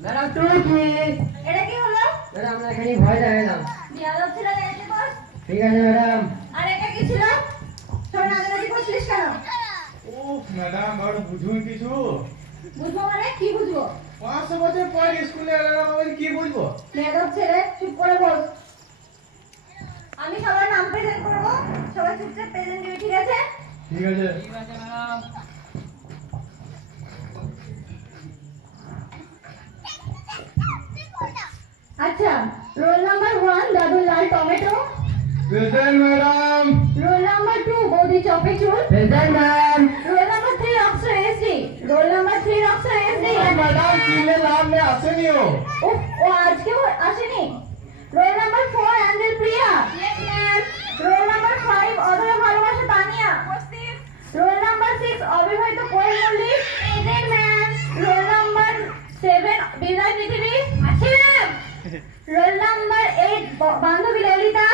Madam তুমি কি? এটা কি হলো? ম্যাডাম আমরা এখানে ভয় দেখালাম বিয়াদব ছিল দেখতে বস ঠিক আছে ম্যাডাম। আর এটা কি ছিল? তোর নাগানাগি করছিলিস কেন? উফ ম্যাডাম আর বুঝুন কিছু? বুঝব মানে? কি বুঝব? পাঁচশো বছর পরে স্কুলে এলাম আমি কি বুঝব? ছেলে চুপ করে বস। আমি সবার নাম প্রেজেন্ট করব। সবাই চুপচাপ প্রেজেন্ট দিবি ঠিক আছে? ঠিক আছে। আচ্ছা রোল নাম্বার ওয়ান দাদু লাল tomato. Present madam roll number two বৌদি চপে চুল। Present ma'am roll number three Axar এসডি রোল নাম্বার থ্রি অক্সর এসডি ম্যাডাম কিলে লাভ মে আসেনি ও। ও ও আজকেও আসেনি। Roll number four Angel Priya yes ma'am roll number five অধরা ভালোবাসা তানিয়া। উপস্থিত। রোল নাম্বার সিক্স অবিবাহিত Koel Mallick. Present ma'am roll number seven বিদায় ম্যাম রোল নাম্বার এইট বান্ধবী ললিতা।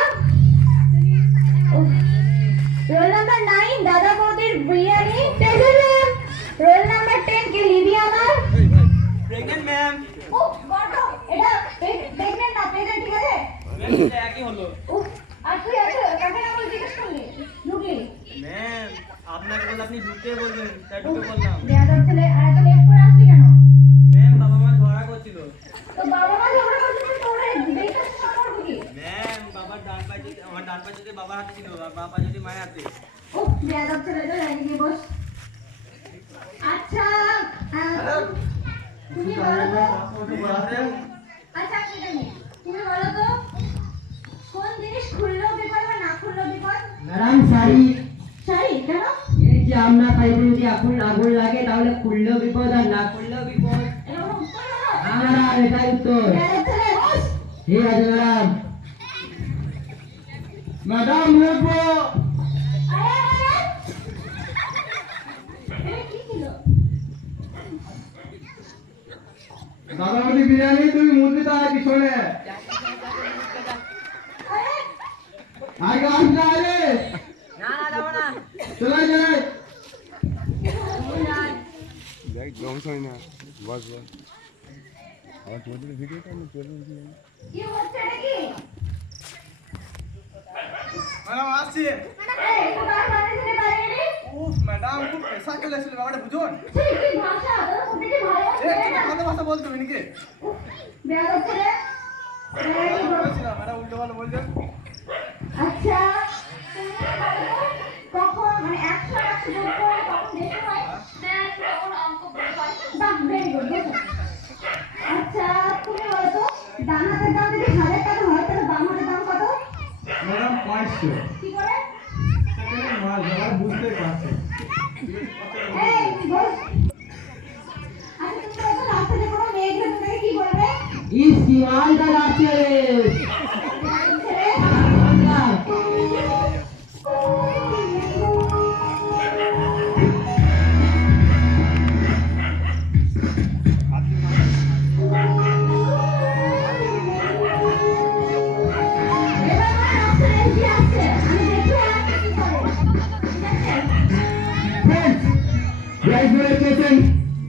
রোল নাম্বার নাইন দাদা বৌদির বিরিয়ানি। রোল নাম্বার টেন কে লিবি আমার? প্রেগনেন্ট ম্যাম ও বড়। এটা প্রেগনেন্ট না প্রেগনেন্ট ঠিক আছে? একই হলো। আর তুই আছে? কাকে বলে জিজ্ঞেস করলি? ঢুকলি ম্যাম আপনাকে বলে আপনি ঢুকতে বলবেন তাই ঢুকে বললাম। বেয়াদব ছেলে আর এত লেট করে আসলি কেন ম্যাম বাবা মা ঝগড়া করছিল তো বাবা মা ঝগড়া করছিস তোরে দেখে সম্পর্ক কি ম্যাম বাবার ডান পায়ে যদি আমার ডান পায়ে যদি বাবার হাতে ছিল আর বাবা যদি বেয়াদব বস। আচ্ছা তুমি বলো তো। আচ্ছা ঠিক আছে তুমি বলো তো কোন জিনিস খুললো বিপদ বা না খুললো বিপদ? ম্যাডাম শাড়ি। শাড়ি কেন? এই যে আমরা যদি আগুন আগুন লাগে তাহলে খুললেও বিপদ আর না খুললেও বিপদ। এরকম উত্তর হ্যাঁ এটাই উত্তর। ঠিক আছে ম্যাডাম। ম্যাডাম কি ছিল দাদা বলি বিরিয়ানি তুমি মুরগি তো আগে শোনে আরে আগে আসলে আরে না না যাব না চলে যায় দেখ ধ্বংস হয় না বস বস আমার চৌধুরী ভিডিওটা আমি চৌধুরী কি হচ্ছে এটা কি ম্যাডাম আসছি এই তো কার মানে ছেলে বাইরে গেলি উফ ম্যাডাম খুব পেশা চলে এসেছিল ব্যাপারটা বুঝুন সেই কি ভাষা তোর প্রত্যেকে ভালো এ আছে তুমি ভালো ভাষা বলতে তুমি নাকি বেয়াদব ছেলে এই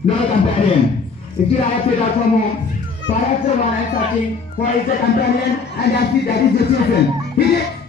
no companion. If you are to talk from home. Perhaps the one I'm touching for is a companion and that is, that is the children. Hit it!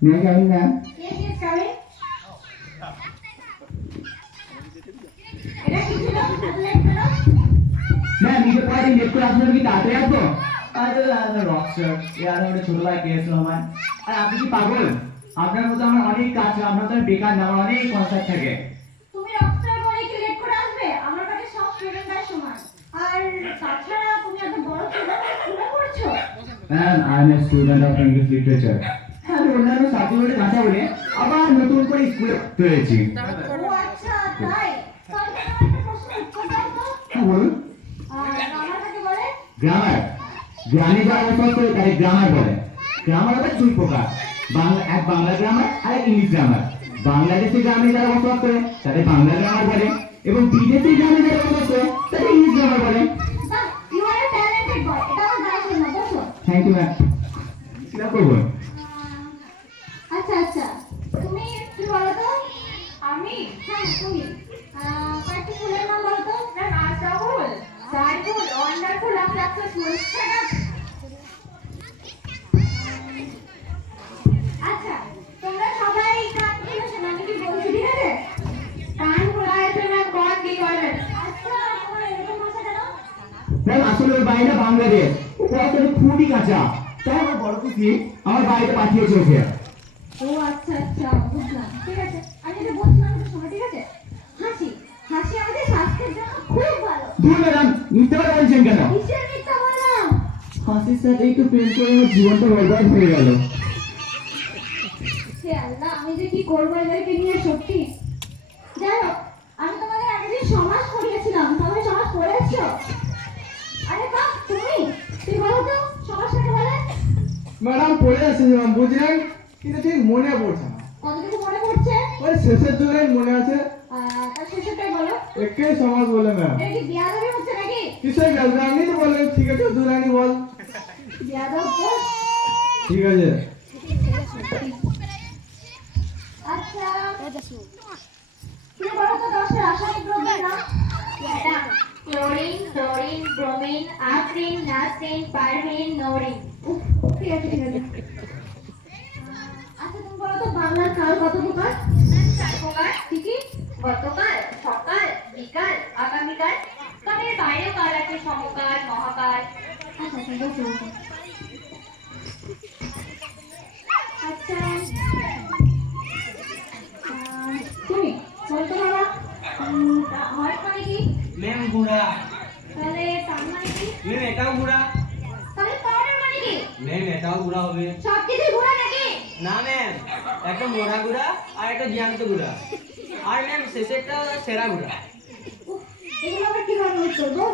Select করো। ম্যাম নিজে বেকার না অনেক কনসার্ট থাকে তুমি বড় স্টুডেন্ট অফ ইংলিশ লিটারেচার হ্যাঁ সাবজেক্টের কথা বলে আবার নতুন করে স্কুলে পেয়েছি আচ্ছা হ্যাঁ বলুন। গ্রামার। গ্রামে করে গ্রামার বলে। গ্রামার আবার দুই প্রকার। বাংলা এক বাংলা গ্রামার আর এক ইংলিশ গ্রামার। বাংলাদেশি গ্রামে যারা বসবাস করে তাদের বাংলা গ্রামার বলে। এবং বিদেশি গ্রামে যারা বসবাস করে তাদের ইংলিশ গ্রামার বলে। থ্যাংক ইউ ম্যাম করব? আসলে বাড়িটা বাংলাদেশ। ও পড়াশোনা কাঁচা। তাই আমার বড় খুশি, আমার বাড়িতে পাঠিয়েছে ও আচ্ছা আচ্ছা বুঝলাম। ঠিক আছে, আমি শোনো ঠিক আছে? হাসি। হাসি আমাদের স্বাস্থ্যের জন্য খুব ভালো। দূর ম্যাডাম মিথ্যে কথা বলছেন কেন? কিসের মিথ্যা বললাম হাসির সাথে একটু প্রেম করে আমার জীবনটা বরবাদ হয়ে গেল। হে আল্লাহ আমি যে কি করব এদেরকে নিয়ে সত্যি? যাই হোক আমি তোমাদের সমাজ পড়িয়েছিলাম সমাজ পড়েছো আরে তুমি? বলো তো সমাজ বলে ম্যাডাম পড়ে আসছিলাম বুঝলেন? কিন্তু ঠিক মনে পড়ছে না। কতটুকু মনে পড়ছে? ওই শেষের দুটো মনে আছে। তার শেষেরটাই বলো। একে সমাজ বলে ম্যাম এটা কি বিয়াদবি হচ্ছে নাকি? কিসের গেল আপনি তো বললেন ঠিক আছে দুরানি বল। বিয়াদব বল ঠিক আছে। আচ্ছা। তুমি বলো তো দশটা রাসায়নিক দ্রব্যের নাম ক্লোরিন ক্লোরিন ব্রোমিন নোরিন। ঠিক আছে ঠিক আছে। তো বাংলার কাল কত প্রকার চার প্রকার কি কি? গতকাল সকাল বিকাল আগামীকাল? তবে এর বাইরেও কাল আছে? সমকাল মহাকাল? আচ্ছা ঠিক আছে আচ্ছা। তুমি বলতে পারো হট মানে কি? ম্যাম তাহলে টান মানে কি? ম্যাম এটাও গুড়া তাহলে পাউডার মানে কি? ম্যাম এটাও গুড়া হবে। সব কিছু ঘোরা নাকি? না ম্যাম একটা মোড়া গুড়া আর একটা জ্যান্ত গুড়া। আর ম্যাম শেষেরটা সেরা গুড়া। উফ, এগুলো আবার কীভাবে উত্তর বল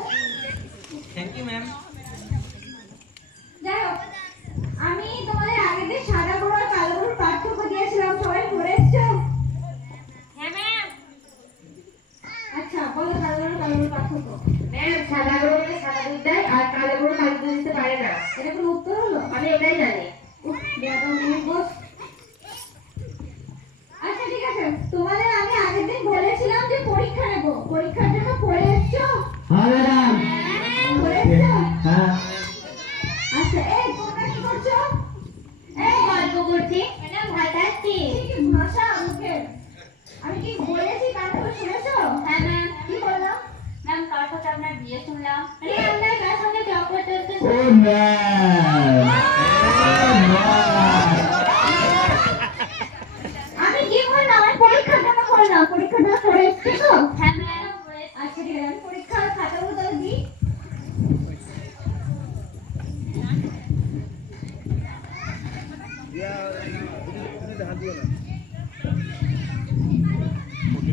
থ্যাংক ইউ ম্যাম যাই হোক আমি তোমাদের আগের দিন সাদা আর কালো গরুর পার্থক্য দিয়েছিলাম সবাই পড়ে এসছো হ্যাঁ ম্যাম আচ্ছা বলো সাদা গরু কালো গরুর পার্থক্য। ম্যাম সাদা গরুকে সাদা দুধ দেয় আর কালো গরু কালো দুধ দিতে পারে না। এটা কোনো উত্তর হলো? আমি এটাই জানি উফ, বেয়াদব মেয়ে বস। আচ্ছা ঠিক আছে। তোমাদের আমি আগের দিন বলেছিলাম যে পরীক্ষা নেব। পরীক্ষার জন্য পড়ে এসছো? ওকে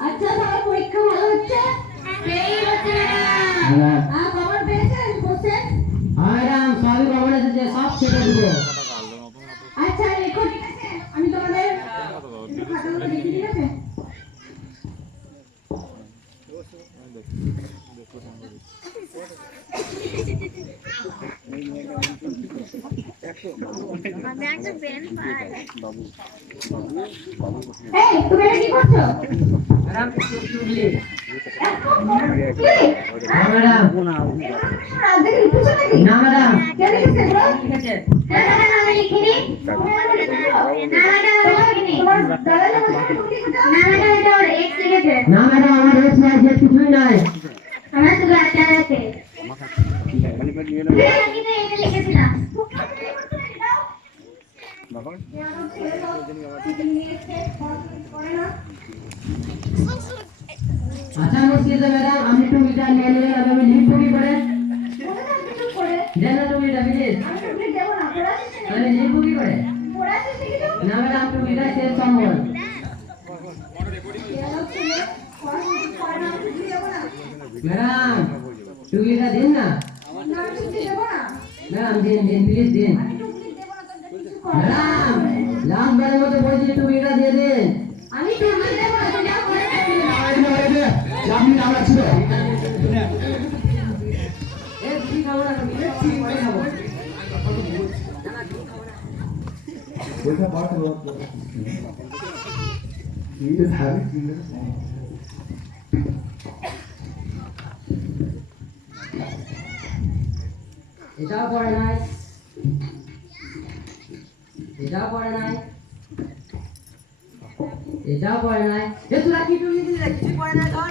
আচ্ছা সবার পরীক্ষা ভালো হচ্ছে? এই হচ্ছে হ্যাঁ। আর খবর পেয়েছেন কোশ্চেন? ম্যাডাম সবই খবর এসেছে সব ছেড়ে দেবো। আচ্ছা রেখো ঠিক আছে? আমি তোমাদের একটু খাতাগুলো দেখি ঠিক আছে? এই তুমি এটা কি করছ ম্যাডাম টুকলি কি? হ্যাঁ ম্যাডাম রাতে লিখেছো নাকি না ম্যাডাম কে লিখেছে এগুলো? ঠিক আছে আমি লিখিনি। না, লিখেছো? না, ম্যাডাম আমার নাই কিছুই নাই ম্যাডাম দিন দিন প্লিজ দিন। না, ম্যাডাম নেই। লাস্ট বারের মতো বলছি টুকলিটা দিয়ে দিন। আমি টুকলি দেবো না, তুই যা করে না। আমরা ছিল ঠিক খাব না ঠিক পরে খাব। এইটা ধারে এটাও পড়ে নাই এটাও পড়ে নাই এটাও পড়ে নাই এ তোরা কি টুকলি দিলি রে? কিছু পড়ে নাই ধর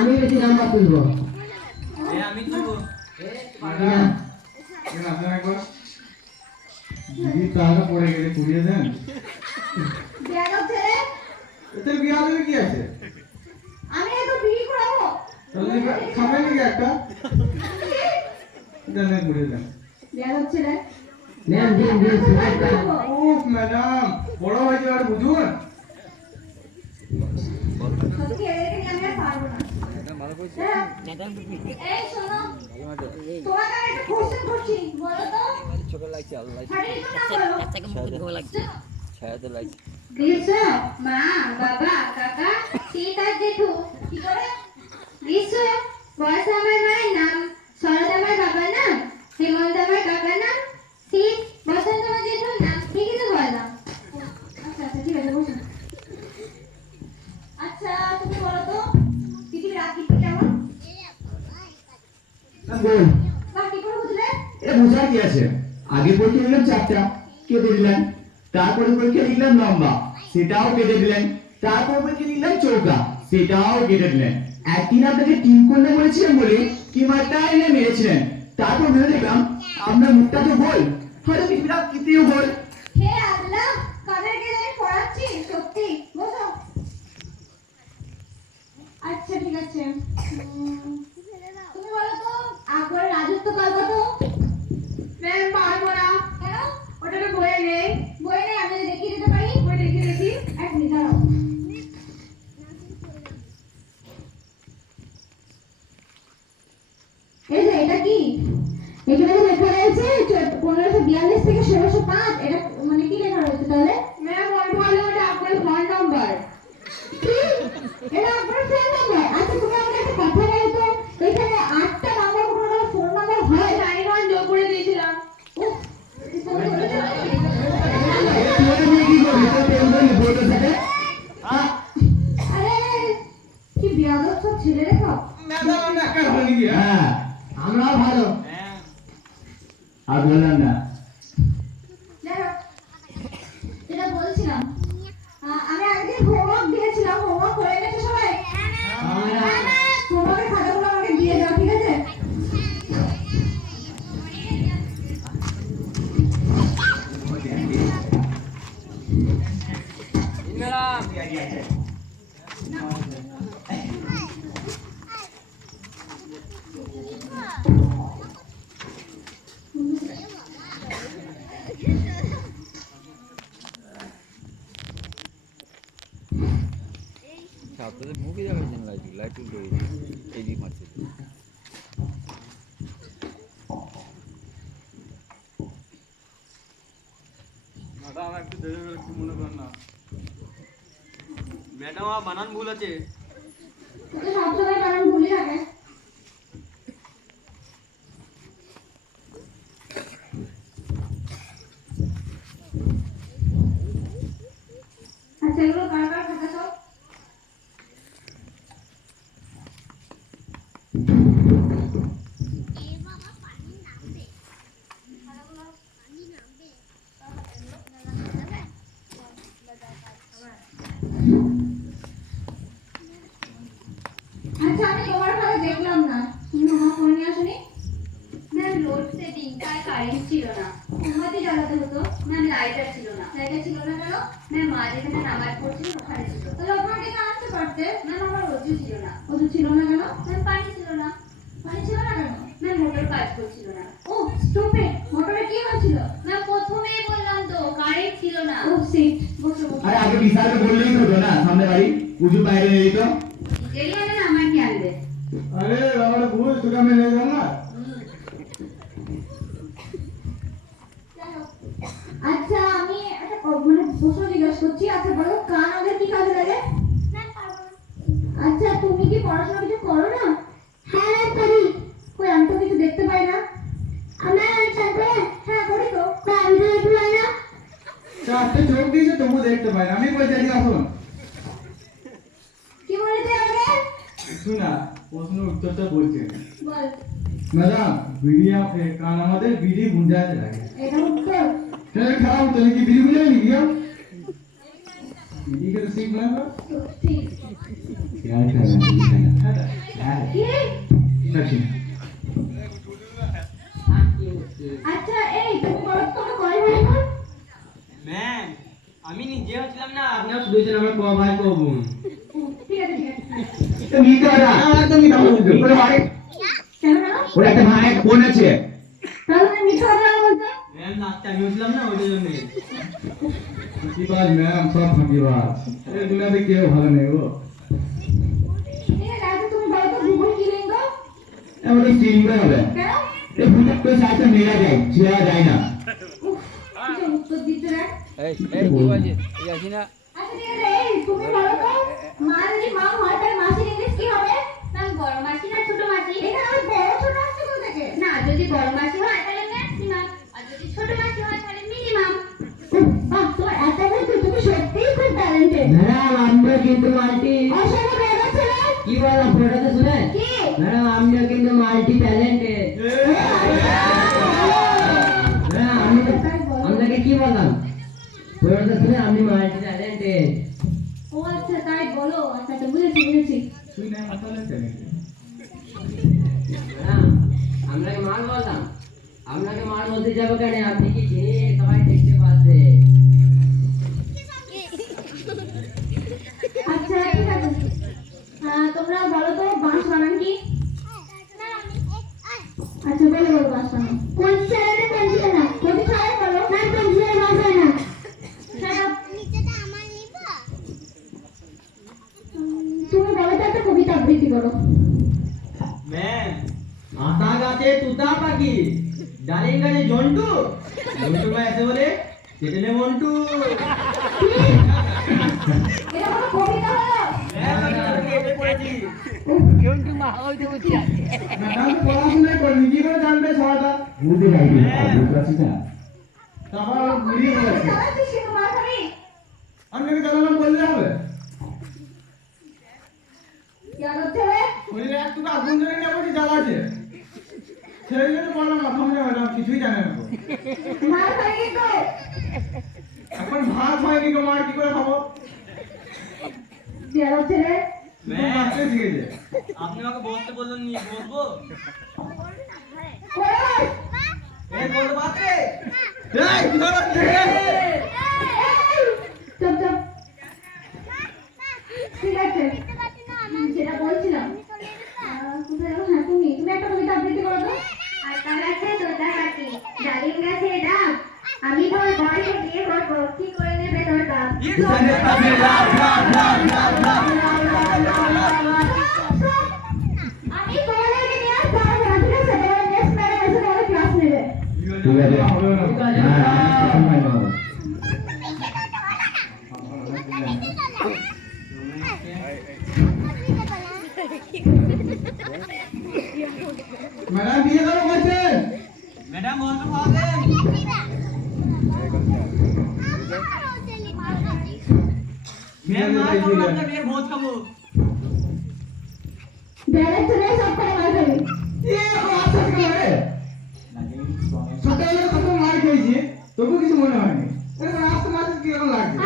আমি বেশি নাম্বার তুলবো ছাড়িয়ে দিতে না গ্রীষ্ম মা বাবা কাকা শীত আর জেঠু কি করে? গ্রীষ্ম বর্ষা আমার মায়ের নাম শরৎ আমার বাবার নাম হেমন্ত আমার কাকার নাম শীত বসন্ত আমার জেঠুর নাম ঠিকই তো বললাম আচ্ছা আচ্ছা ঠিক আছে বসুন আচ্ছা তুমি বলো তো পৃথিবীর আকৃতি কেমন? বল বা বুঝলে এটা বোঝার কি আছে? আগে দিলাম চারটা। কেটে দিলেন। তারপরে পরীক্ষা দিলাম লম্বা। সেটাও কেটে দিলেন। তারপর পরীক্ষা দিলাম চৌকা। সেটাও কেটে দিলেন। একদিন আপনাকে টিম করতে বলেছিলেন বলে কি মারটা এনে মেরেছিলেন? তারপর ভেবে দেখলাম আপনার মুখটা তো গোল। হয়তো পৃথিবীর আকৃতিও গোল। হে আল্লাহ কাদেরকে জানি পড়াচ্ছি? সত্যি? বসো। আচ্ছা ঠিক আছে। তুমি বলো তো আকবর রাজত্ব কাল কত ম্যাম পারব না। ওটা তো নেই বইয়ে নেই আমি দেখিয়ে দিতে পারি? বই দেখিয়ে দেখি এক মিনিট দাঁড়াও। এই যে এটা কি? এখানে তো লেখা রয়েছে পনেরোশো বিয়াল্লিশ থেকে ষোলোশো পাঁচ এটা মানে কি লেখা রয়েছে তাহলে? ম্যাম ওই ওটা আপনার ফোন নাম্বার এটা আপনার ফোন নাম্বার আচ্ছা তুমি আমাকে একটা কথা বলো তো। এখানে আটটা ছাত্রদের মুখে লাইট লাইট এডি মারছে। একটু একটু মনে করেন না। ম্যাডাম বানান ভুল আছে তো সবসময় বানান ভুলই থাকে আচ্ছা এগুলো কার কার খাতা সব আচ্ছা আমি তোমার খাতা দেখলাম না তুমি আমার ফোন নিয়ে আসনি ম্যাম লোডশেডিং তাই কারেন্ট ছিল না মোমবাতি জ্বালাতে হতো ম্যাম লাইটার ছিল না লাইটটা ছিল না কেন ম্যাম মা যেখানে নামাজ পড়ছিল ওখানে ছিল তাহলে ওখান থেকে আনতে পারতে ম্যাম আমার অজু ছিল না ওদের ছিল না কেন ম্যাম পানি ছিল না পানি ছিল না কেন ম্যাম মোটর কাজ করছিল না ও স্টুপিড মোটরে কি হয়েছিল ম্যাম প্রথমেই বললাম তো কারেন্ট ছিল না ও সিট বসে বসে আরে আগে বিশালকে বললেই হতো কি আরে বাবার ভুল তোকে আমি নিয়ে যাব না? আচ্ছা আমি মানে প্রশ্ন জিজ্ঞেস করছি। আচ্ছা বলো কান আমাদের কি কাজে লাগে? আচ্ছা তুমি কি পড়াশোনা কিছু করো না? হ্যাঁ করি। কই আমি তো কিছু দেখতে পাই না। আমরা তারপরে হ্যাঁ করি তো। আমি তো দেখতে পাই না। চারটে চোখ দিয়েছে তবু দেখতে পাই না। আমি বলছি এদিকে আসুন কি বলেছে আমাকে কিছু প্রশ্নের উত্তরটা বলছেন ম্যাডাম বিড়ি কারণ আমাদের বিড়ি গুঞ্জাতে লাগে। তাহলে খাও তাহলে কি বিড়ি গুঞ্জাবে নাকি কেউ বিড়ি খেতে শিখবে না ঠিক। হ্যাঁ হ্যাঁ হ্যাঁ এই দুনিয়াতে কেউ ভালো নেই গো। ঠিক আছে তুমি বলো তো ভূগোল কি লিঙ্গ? আমাদের চিনবে হবে। এই ভুলে তো সাথে মেলা যায় ছেড়া যায় না। উত্তর দিতে দেখ এই এই কি বলছে? এই আসি না। তুমি বলো তো মা যদি মা হয় তাহলে মাসির ইংলিশ কি হবে? ম্যাম বড় মাসি না ছোট মাসি। এখানে আমি বড় ছোট আসছে কোথা থেকে? না যদি বড় মাসি হয় তাহলে ম্যাক্সিমাম আর যদি ছোট মাসি হয় তাহলে উফ, এত বুদ্ধি তুমি সত্যিই খুব ট্যালেন্টেড ম্যাডাম আমরা কিন্তু মাল্টি অসংখ্য বেড়া ছেলে কি বললাম ফটোতে শুনেন কি? ম্যাডাম আমরা কিন্তু মাল্টি ট্যালেন্টেড আমি আপনাকে কি বললাম? ফটোতে শুনে আপনি মাল্টি ট্যালেন্টেড ও আচ্ছা তাই বলো। আচ্ছা আচ্ছা বুঝেছি বুঝেছি। তুই না আসলে চ্যালেঞ্জ আপনাকে মাল বললাম। আপনাকে মাল বলতে যাব কেন? আপনি কি চিনি সবাই দেখতে না তাহলে পড়াশোনাই হ্যাঁ। জন্য বললাম মাথা মনে কিছুই জানে না এখন ভাত হয়নি তোমার কি করে খাব? ছেলে আপনি আমাকে বসতে বললেন নি বসবো এই বলতে পারছে এই কি চুপ চুপ। ঠিক আছে। যেটা বলছিলাম? হ্যাঁ তুমি তুমি একটা কবিতা আবৃত্তি করো তো। আটা গাছে তোতা পাখি ডালিম গাছে ডাব। আমি তোর বয়সে বিয়ে করব কি করে নেবে তোর বাপ? मैडम ये करो कैसे मैडम और तो भाग मैं मार मतलब ये बहुत कम हो डायरेक्ट सुने सब पर मार ये बात सच में ছোটবেলা কত মার খেয়েছি তবু কিছু মনে হয়নি আসতে মারতে কিরকম লাগছে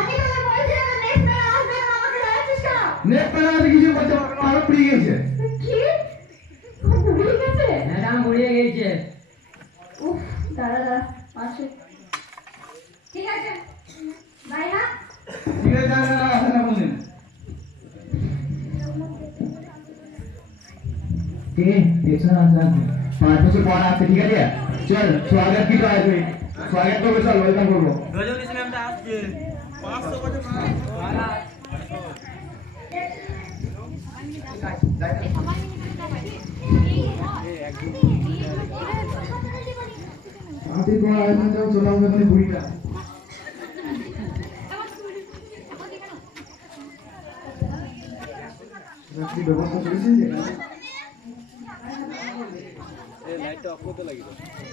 নেক্সট টাইম কিছু করতে পারবো আরো পড়ে গেছে কি পড়ে গেছে ম্যাডাম পড়ে গেছে উফ দাঁড়া দাঁড়া পাশে ঠিক আছে বাই না ঠিক আছে দাঁড়া দাঁড়া আসলে বলেন কে পেছনে আসলে পাঁচ বছর পর আসছে ঠিক আছে চল স্বাগত কি তো আসবে স্বাগত করব চল ওয়েলকাম করব রজনীশ ম্যামটা আসছে তাড়াতাড়ি তোমার আয়োজন যাও চলে আসবে মানে বুড়িটা রাত্রি আপনাদের লাগিয়ে